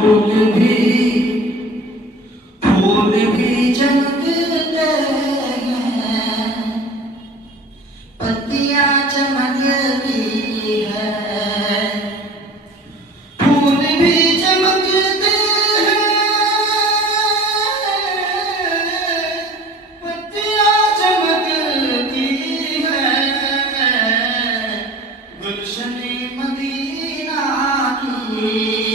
फूल भी चमकते हैं, पत्तियां चमकती है। फूल भी चमकते हैं, पत्तियां चमकती है। गुलशन मदीना की